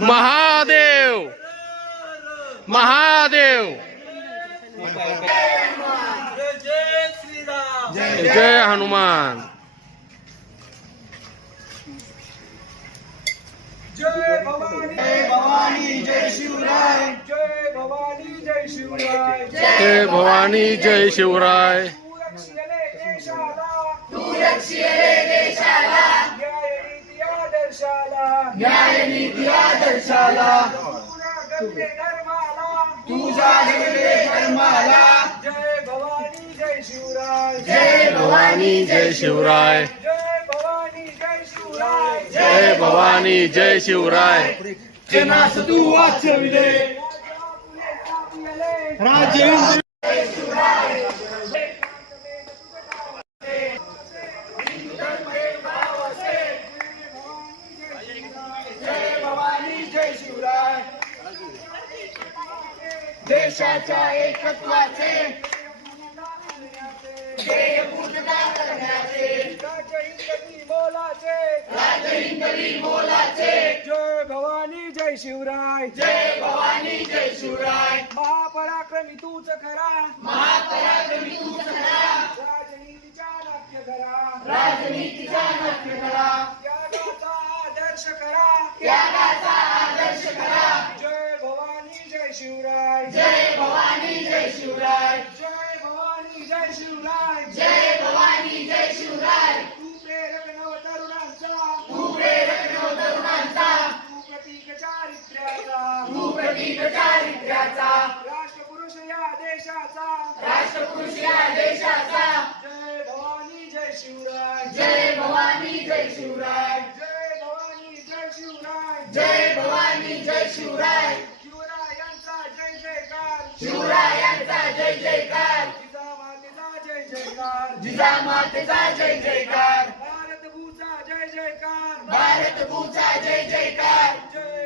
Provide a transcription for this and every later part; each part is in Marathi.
महादेव. महादेव. जय हनुमान. जय भवानी जय भवानी जय शिवराय. जय भवानी जय शिवराय. जय भवानी जय शिवराय. तू रक्षियले देशाला. न्याय नीती आदर्शाला. न्याय नीती आदर्शाला तुझ्या धर्माला धर्माला. जय भवानी जय शिवराय. जय भवानी जय शिवराय. जय भवानी जय शिवराय. जनास तू वाचविले राजेंद्र जय देशाच्या एकत्वाचे. मोलाचे राजहिंदवी मोलाचे जय भवानी जय शिवराय. जय भवानी जय शिवराय महापराक्रमी तूच खरा महापराक्रमी तूच खरा राजनीतीच्या नाट्य करा. राजनीतीच्या नाट्य करा. त्यागाचा आदर्श करा. त्यागाचा प्रतीक चारित्र्याचा. राष्ट्रपुरुष या देशाचा. राष्ट्रपुरुष या देशाचा. जय भवानी जय शिवराय. जय भवानी जय शिवराय. जय भवानी जय शिवराय. जय भवानी जय शिवराय. शिवरायांचा जय जयकार. शिवरायांचा जय जयकार. जय जयकार. जिजामातेचा जय जयकार. भारत भूचा जय जयकार. भारत भूचा जय जयकार. जय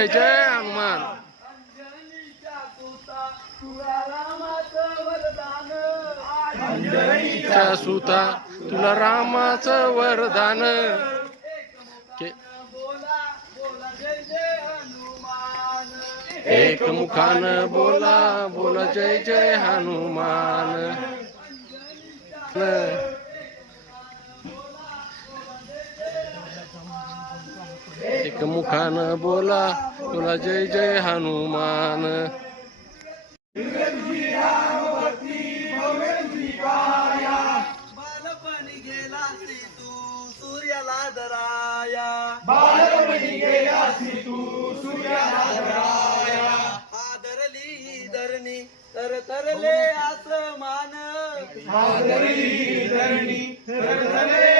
जय जय हनुमान. अंजनीच्या सुता तुला रामाचं वरदान. एक मुखान बोला बोला जय जय हनुमान. एक मुखान बोला बोला जय जय हनुमान. बालपणी गेला तू सूर्याला धराया बालपणी गेला श्री तू सूर्याला धराया आदरली धरणी तर तरले आसमान. आदरली धरणी तर तरले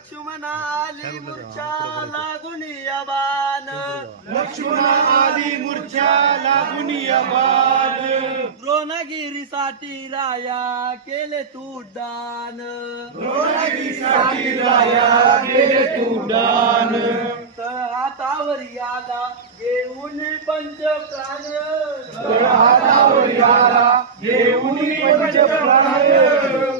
लक्ष्मण आली मूर्छा लागून यबान लक्ष्मण आली मूर्छा लागून यबान द्रोणगिरीसाठी राया केले तू दान. द्रोणगिरीसाठी राया केले तू दान. हातावर याला घेऊन पंच प्राण. हातावर याला घेऊन पंच प्राण.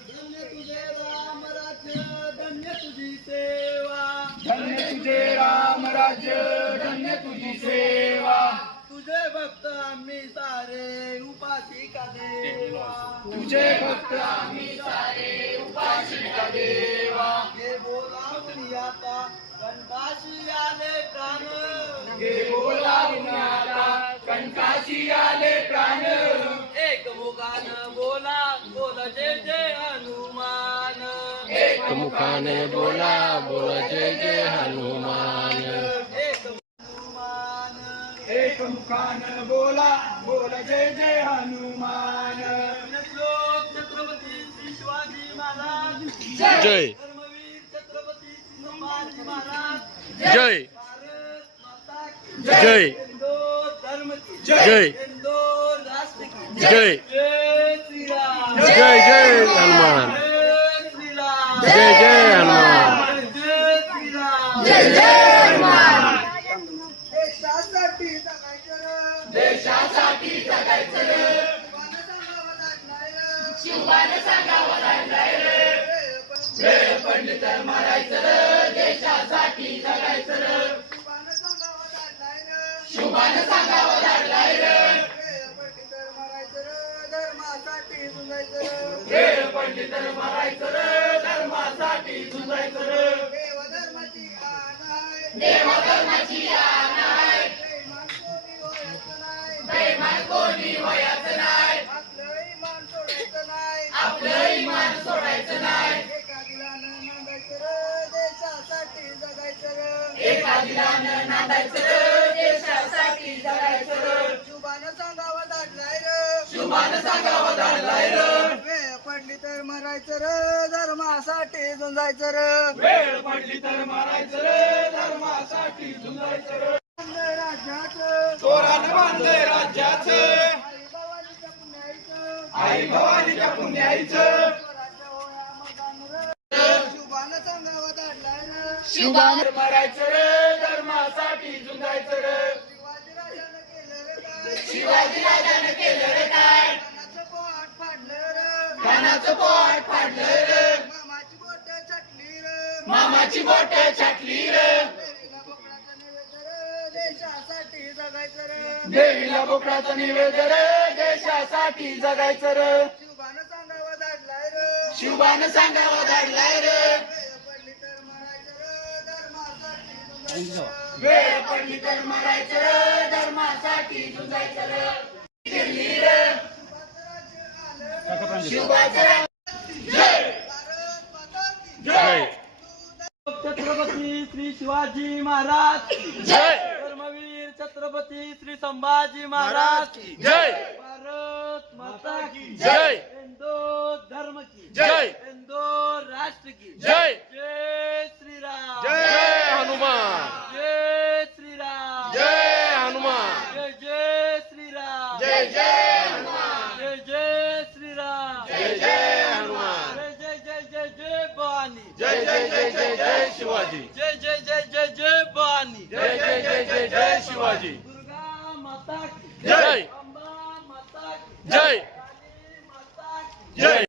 राम राज्य धन्य तुझी सेवा. तुझे भक्त आम्ही सारे उपासिका देवा? तुझे भक्त आम्ही सारे उपासिका देवा. हे बोलावून आता कंठाशी आले प्राण. हे बोलावून आता कंकाशी आले प्राण. एक मुखान बोला बोला जय जय हनुमान. एक मुखाने बोला बोला जय जय हनुमान. मुखान बोला बोला जय जय हनुमान. श्लोक छत्रपती श्री शिवाजी महाराज. जय. धर्मवीर छत्रपती श्री संभाजी महाराज. जय. भारत माता की जय. धर्म जय. हिंदू राष्ट्र की जय. जय. श्री राम. जय जय हनुमान. जय जय जय हनुमान. जय श्री राम. जय वेळ पडली तर मारायचं देशासाठी जगायचं शुभानं सांगावं लागलाय धर्मासाठी झुंजायचं वेळ पडली तर मारायचं धर्मासाठी झुंजायचं पडली तर मरायचं रे. धर्मासाठी झुंजायचं रे वेळ पडली तर मारायचं रे. धर्मासाठी झुंजायचं रे. राज्याचं चोरानं बांधलंय राज्याचं. आई भवानीच्या पुण्याईचं. आई भवानीच्या पुण्याईचं स्वराज्य होया मगान रे शुभानं सांगावं दाटलाय रे. शुभानं. मारायचं रे. धर्मासाठी झुंजायचं रे शिवाजीराजानं केलं रे काय? शिवाजी राजानं केलं रे काय कानाचं पोट फाडलं रे. मामाची बोट छटली रे. मामाची बोट छाटली रे. देवीला बोकडाचं नैवेद्य रे देशासाठी जगायचं रे. देवीला बोकडाचं निवेदन रे. देशासाठी जगायचं रे. शिवबानं सांगावं दाडलाय रे. शिवानं सांगावं धाडलाय रे. वेळ पडली तर मरायचं धर्मासाठी झुंजायचं. शिवाचं राज- जय भारत माता की जय. छत्रपती श्री शिवाजी महाराज. जय. धर्मवीर छत्रपती श्री संभाजी महाराज. जय. भारत माता की जय. हिंदू धर्म की जय. हिंदू राष्ट्र की जय श्री राम जय हनुमान जय श्री राम जय हनुमान जय जय श्री राम जय जय हनुमान जय जय श्री राम जय जय हनुमान जय जय जय जय जय भवानी जय जय जय जय जय शिवाजी जय जय जय जय जय भवानी जय जय जय जय जय. शिवाजी दुर्गा माता जय. अंबा माता जय जय.